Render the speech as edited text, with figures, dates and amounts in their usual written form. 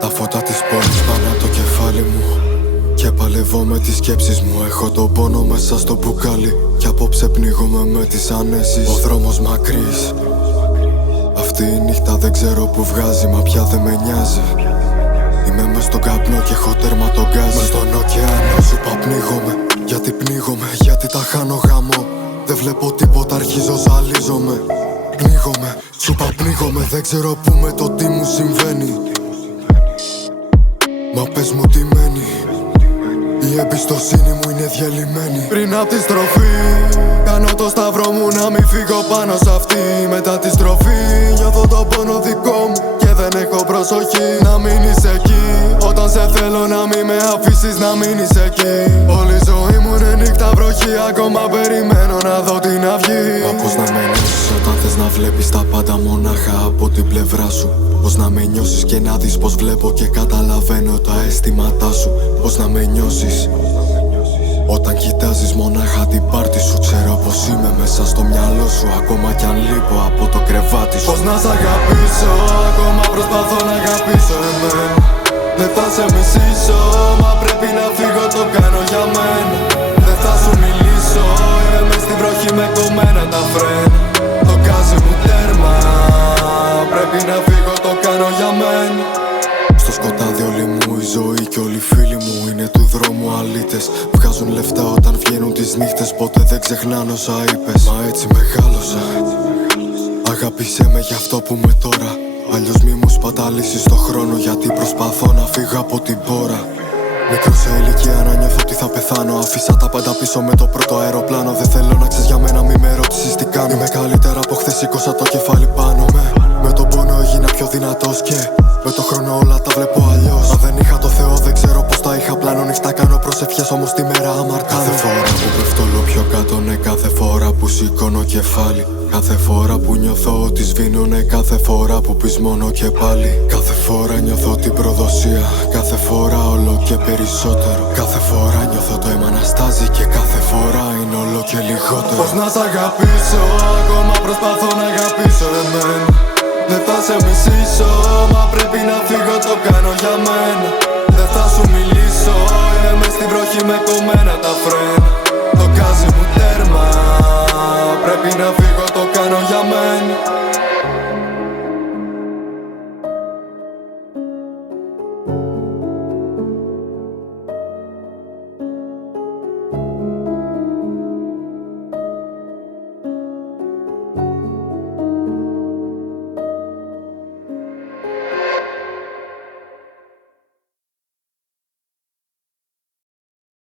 Τα φώτα της πόλης πάνω από το κεφάλι μου και παλεύω με τις σκέψεις μου. Έχω τον πόνο μέσα στο μπουκάλι κι απόψε πνίγομαι με τις ανέσεις. Ο δρόμος μακρύς, αυτή η νύχτα δεν ξέρω που βγάζει, μα πια δεν με νοιάζει. Είμαι μες στον καπνό και έχω τέρμα τον γκάζι. Μες στον ωκεανό σου πνίγομαι, γιατί πνίγομαι, γιατί τα χάνω γάμο. Δεν βλέπω τίποτα, αρχίζω ζαλίζομαι. Πνίγομαι, σου πνίγομαι, δεν ξέρω που με το τι μου συμβαίνει. Μα πες μου τι μένει, η εμπιστοσύνη μου είναι διαλυμένη. Πριν απ' τη στροφή κάνω το σταυρό μου να μην φύγω πάνω σ' αυτή. Μετά τη στροφή νιώθω τον πόνο δικό μου και δεν έχω προσοχή. Να μείνεις εκεί όταν σε θέλω, να μην με αφήσεις να μείνεις εκεί. Όλη η ζωή μου είναι νύχτα βροχή, ακόμα περιμένω να δω την αυγή. Μα πώς να με νιώσεις όταν θες να βλέπεις τα πάντα μονάχα από την πλευρά σου. Πώς να με νιώσεις και να δεις πως βλέπω και καταλαβαίνω τα αισθήματά σου. Πώς να με νιώσεις όταν κοιτάζεις μονάχα την πάρτη σου. Ξέρω πως είμαι μέσα στο μυαλό σου, ακόμα κι αν λείπω από το κρεβάτι σου. Πώς να σ' αγαπήσω, ακόμα προσπαθώ να αγαπήσω εμένα. Δεν θα σε μισήσω, μα πρέπει να φύγω, το κάνω για μένα. Δεν θα σου μιλήσω, είμαι μες στην βροχή με κομμένα τα φρένα. Το γκάζι μου τέρμα, πρέπει να φύγω, το κάνω για μένα. Στο σκοτάδι όλη μου η ζωή και όλοι οι φίλοι μου είναι του δρόμου αλήτες. Βγάζουν λεφτά όταν βγαίνουν τις νύχτες, ποτέ δεν ξεχνάνε όσα είπες. Μα έτσι μεγάλωσα, αγάπησέ με γι' αυτό που με τώρα. Αλλιώς μη μου σπαταλήσεις το χρόνο, γιατί προσπαθώ να φύγω από την πόρα. Μικρό σε ηλικία να νιώθω ότι θα πεθάνω. Αφήσα τα πάντα πίσω με το πρώτο αεροπλάνο. Δεν θέλω να ξέρεις για μένα, μη με ρωτήσεις τι κάνω. Είμαι καλύτερα από χθες, σήκωσα το κεφάλι πάνω με τον πόνο έγινα πιο δυνατός και με το χρόνο όλα τα βλέπω αλλιώς. Αν δεν είχα το Θεό δεν ξέρω πως τα είχα πλάνο. Νύχτα κάνω προσευχές όμως τη μέρα αμαρτάνω. Κάθε φορά που πέφτω όλο πιο κάτω, ναι, κάθε φορά που σηκώνω κεφάλι. Κάθε φορά που νιώθω ότι σβήνω, ναι, κάθε φορά που πεισμώνω και πάλι. Κάθε φορά νιώθω την προδοσία, κάθε φορά όλο και περισσότερο. Κάθε φορά νιώθω το αίμα να στάζει και κάθε φορά είναι όλο και λιγότερο. Πώς να σ' αγαπήσω, ακόμα προσπαθώ να αγαπήσω εμένα. Δεν θα σε μισήσω, μα πρέπει να φύγω, το κάνω για μένα. Δεν θα σου μιλήσω, είμαι μες στην βροχή με κομμένα τα φρένα. Το γκάζι μου τέρμα, πρέπει να φύγω,